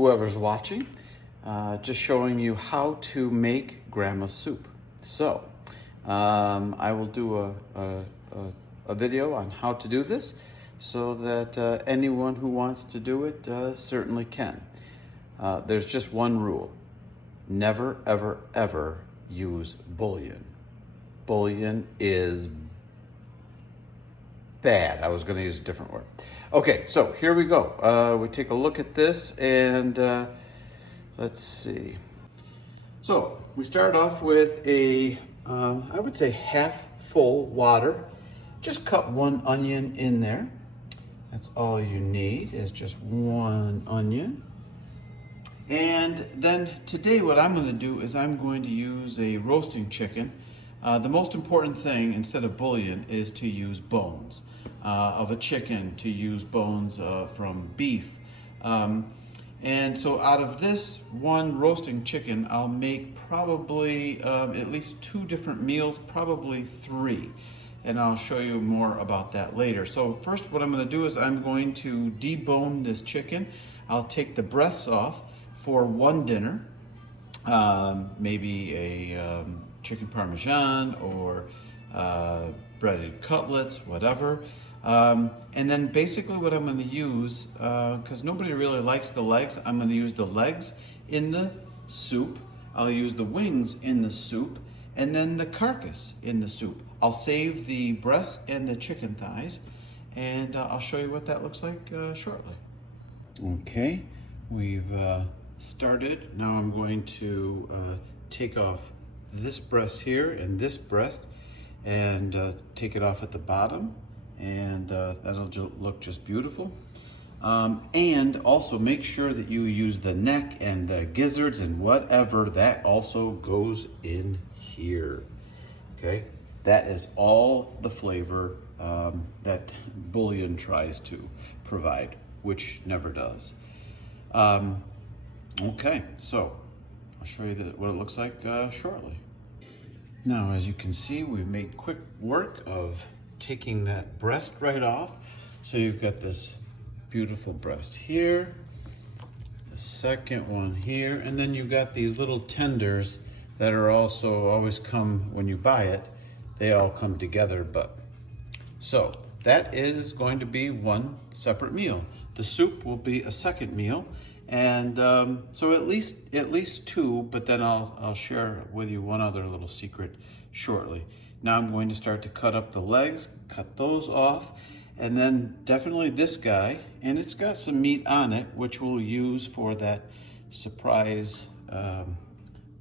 whoever's watching, just showing you how to make grandma's soup. So I will do a video on how to do this so that anyone who wants to do it certainly can. There's just one rule. Never, ever, ever use bouillon. Bouillon is bad. I was going to use a different word. Okay, so here we go. We take a look at this and let's see. So we start off with a, I would say half full water. Just cut one onion in there. That's all you need is just one onion. And then today what I'm going to do is I'm going to use a roasting chicken. The most important thing instead of bouillon is to use bones of a chicken, to use bones from beef. And so out of this one roasting chicken, I'll make probably at least 2 different meals, probably 3. And I'll show you more about that later. So first what I'm going to do is I'm going to debone this chicken. I'll take the breasts off for one dinner, maybe a chicken parmesan or breaded cutlets, whatever. And then basically what I'm going to use, because nobody really likes the legs, I'm going to use the legs in the soup. I'll use the wings in the soup, and then the carcass in the soup. I'll save the breasts and the chicken thighs, and I'll show you what that looks like shortly. Okay, we've started. Now I'm going to take off this breast here and this breast and take it off at the bottom, and that'll look just beautiful. And also make sure that you use the neck and the gizzards and whatever, that also goes in here. Okay, that is all the flavor that bouillon tries to provide, which never does. Okay, so I'll show you what it looks like shortly. Now, as you can see, we've made quick work of taking that breast right off. So you've got this beautiful breast here, the second one here, and then you've got these little tenders that are also always come when you buy it. They all come together, but so that is going to be one separate meal. The soup will be a second meal. And so at least 2, but then I'll share with you one other little secret shortly. Now I'm going to start to cut up the legs, cut those off, and then definitely this guy, and it's got some meat on it, which we'll use for that surprise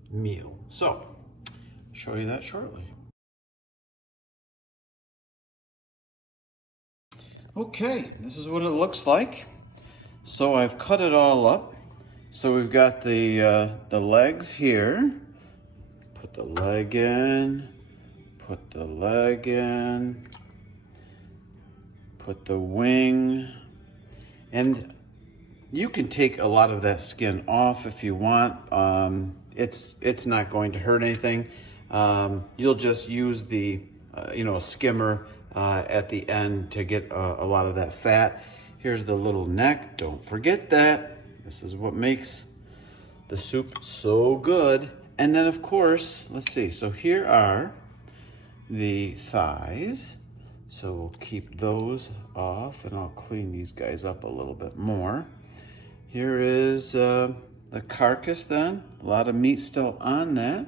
meal. So I'll show you that shortly. Okay, this is what it looks like. So I've cut it all up. So we've got the legs here. Put the leg in, put the leg in, put the wing, and you can take a lot of that skin off if you want. It's not going to hurt anything. You'll just use the a skimmer at the end to get a lot of that fat. Here's the little neck, don't forget that. This is what makes the soup so good. And then of course, let's see, so here are the thighs. So we'll keep those off, and I'll clean these guys up a little bit more. Here is the carcass then, a lot of meat still on that.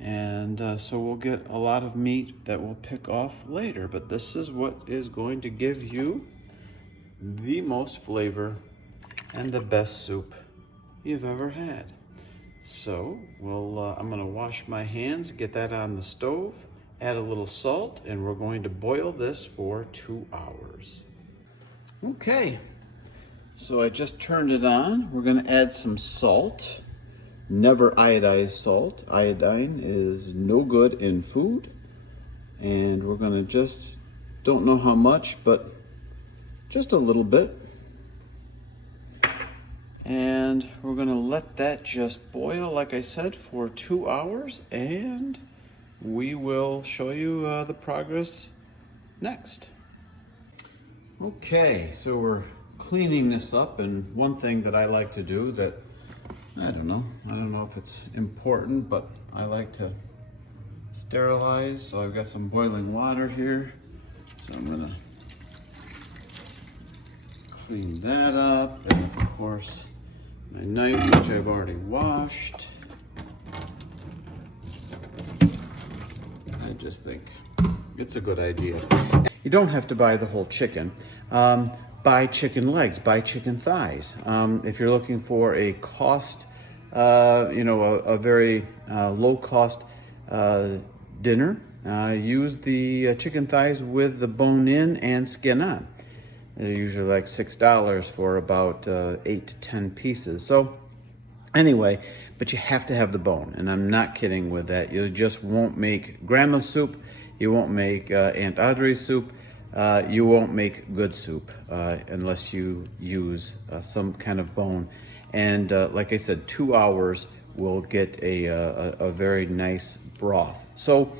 And so we'll get a lot of meat that we'll pick off later, but this is what is going to give you the most flavor and the best soup you've ever had. So I'm gonna wash my hands, get that on the stove, add a little salt, and we're going to boil this for 2 hours. Okay, so I just turned it on. We're gonna add some salt. Never iodized salt. Iodine is no good in food. And we're gonna don't know how much, but just a little bit. And we're gonna let that just boil, like I said, for 2 hours, and we will show you the progress next. Okay, so we're cleaning this up, and one thing that I like to do that, I don't know if it's important, but I like to sterilize. So I've got some boiling water here. So I'm gonna clean that up, and of course my knife, which I've already washed. I just think it's a good idea. You don't have to buy the whole chicken. Buy chicken legs, buy chicken thighs. If you're looking for a cost, a very low cost dinner, use the chicken thighs with the bone in and skin on. They're usually like $6 for about 8 to 10 pieces. So anyway, but you have to have the bone, and I'm not kidding with that. You just won't make grandma's soup. You won't make Aunt Audrey's soup. You won't make good soup unless you use some kind of bone. And like I said, 2 hours will get a very nice broth. So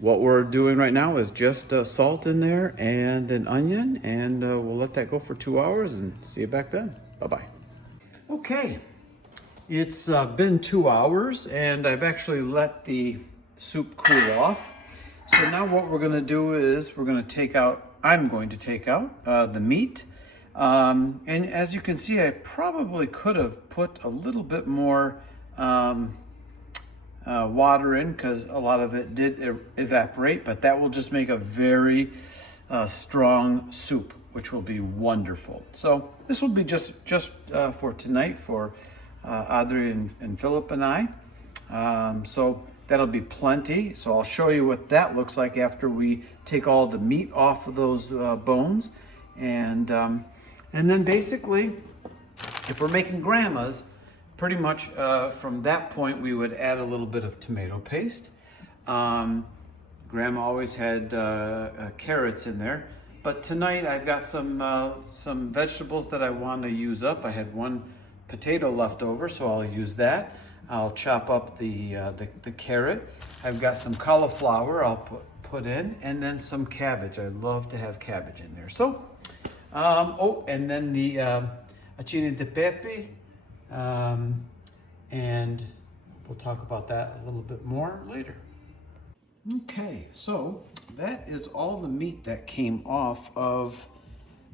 what we're doing right now is just salt in there and an onion, and we'll let that go for 2 hours and see you back then. Bye-bye. Okay, it's been 2 hours, and I've actually let the soup cool off. So now what we're gonna do is I'm going to take out the meat. And as you can see, I probably could have put a little bit more water in, because a lot of it did evaporate, but that will just make a very strong soup, which will be wonderful. So this will be just for tonight for Audrey and Philip and I. So that'll be plenty. So I'll show you what that looks like after we take all the meat off of those bones. And then basically, if we're making grandma's, pretty much from that point, we would add a little bit of tomato paste. Grandma always had carrots in there. But tonight I've got some vegetables that I want to use up. I had one potato left over, so I'll use that. I'll chop up the carrot. I've got some cauliflower I'll put in, and then some cabbage. I love to have cabbage in there. So, and then the Acini di Pepe, and we'll talk about that a little bit more later. Okay, so that is all the meat that came off of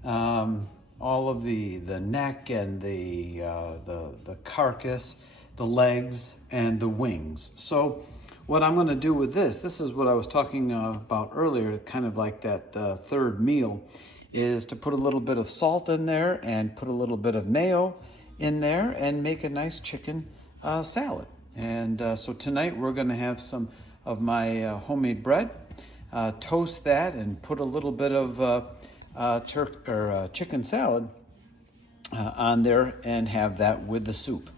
all of the neck and the carcass, the legs, and the wings. So what I'm going to do with this is what I was talking about earlier, kind of like that third meal, is to put a little bit of salt in there and put a little bit of mayo in there and make a nice chicken salad. And so tonight we're going to have some of my homemade bread, toast that, and put a little bit of chicken salad on there and have that with the soup.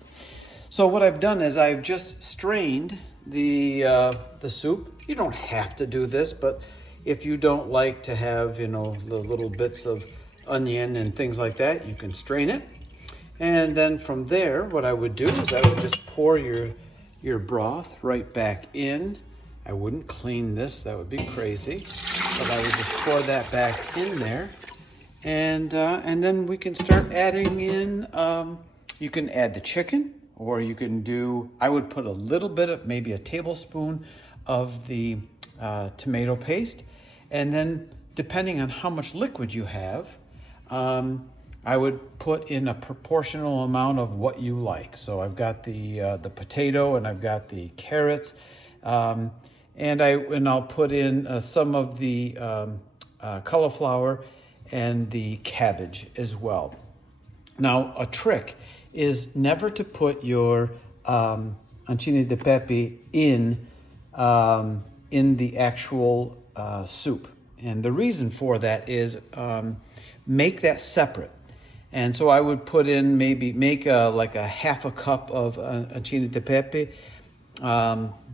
So what I've done is I've just strained the soup. You don't have to do this, but if you don't like to have, the little bits of onion and things like that, you can strain it. And then from there, what I would do is I would just pour your broth right back in. I wouldn't clean this, that would be crazy. But I would just pour that back in there. And then we can start adding in, you can add the chicken, or you can I would put a little bit of, maybe a tablespoon of the tomato paste. And then depending on how much liquid you have, I would put in a proportional amount of what you like. So I've got the potato, and I've got the carrots, and I'll put in some of the cauliflower and the cabbage as well. Now, a trick is never to put your Acini di Pepe in the actual soup. And the reason for that is make that separate. And so I would put in, make like a half a cup of Acini di Pepe,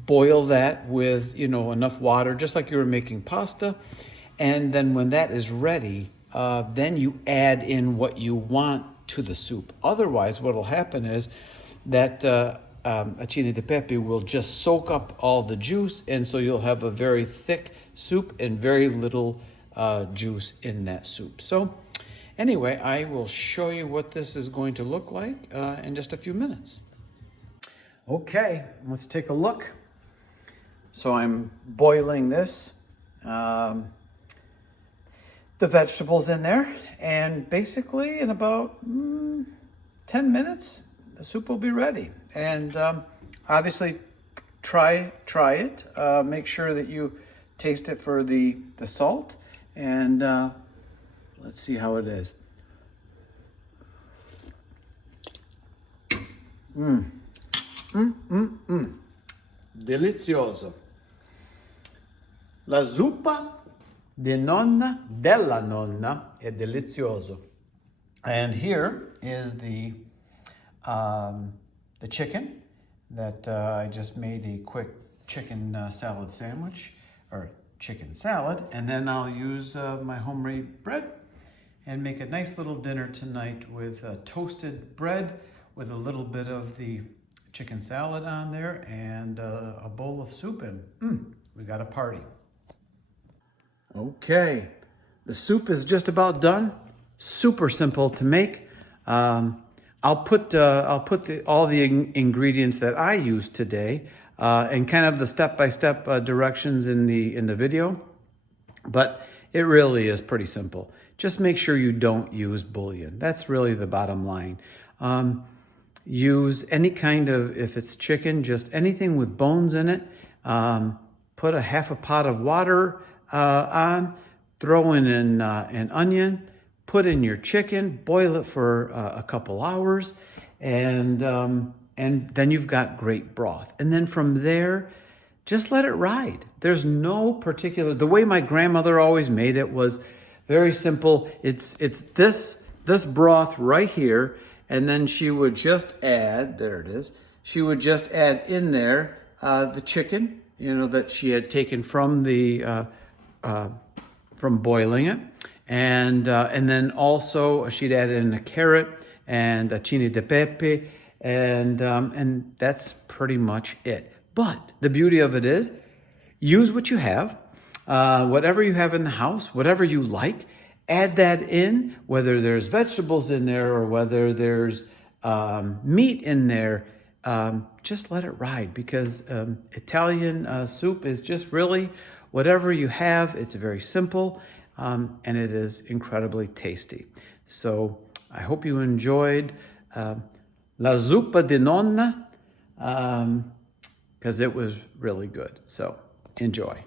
boil that with, enough water, just like you were making pasta. And then when that is ready, then you add in what you want to the soup. Otherwise, what will happen is that Acini di Pepe will just soak up all the juice, and so you'll have a very thick soup and very little juice in that soup. So, Anyway, I will show you what this is going to look like in just a few minutes. Okay, let's take a look. So I'm boiling this, the vegetables in there, and basically in about 10 minutes, the soup will be ready. And obviously try it. Make sure that you taste it for the salt, and let's see how it is. Delizioso. La zuppa di nonna, della nonna è delizioso. And here is the chicken that I just made a quick chicken salad sandwich, or chicken salad, and then I'll use my homemade bread and make a nice little dinner tonight with toasted bread with a little bit of the chicken salad on there and a bowl of soup, and we got a party. Okay, the soup is just about done. Super simple to make. I'll put all the ingredients that I used today and kind of the step-by-step directions in the video, but it really is pretty simple. Just make sure you don't use bouillon. That's really the bottom line. Use any kind of, if it's chicken, just anything with bones in it. Put a half a pot of water on, throw in an onion, put in your chicken, boil it for a couple hours, and then you've got great broth. And then from there, just let it ride. There's no particular, the way my grandmother always made it was very simple. It's this broth right here, and then she would just add, there it is, she would just add in there the chicken, that she had taken from from boiling it. And then also she'd add in a carrot and acini di Pepe, and that's pretty much it. But the beauty of it is, use what you have, whatever you have in the house, whatever you like, add that in, whether there's vegetables in there or whether there's meat in there. Just let it ride, because Italian soup is just really whatever you have. It's very simple. And it is incredibly tasty. So I hope you enjoyed La Zuppa di Nonna, because it was really good. So enjoy.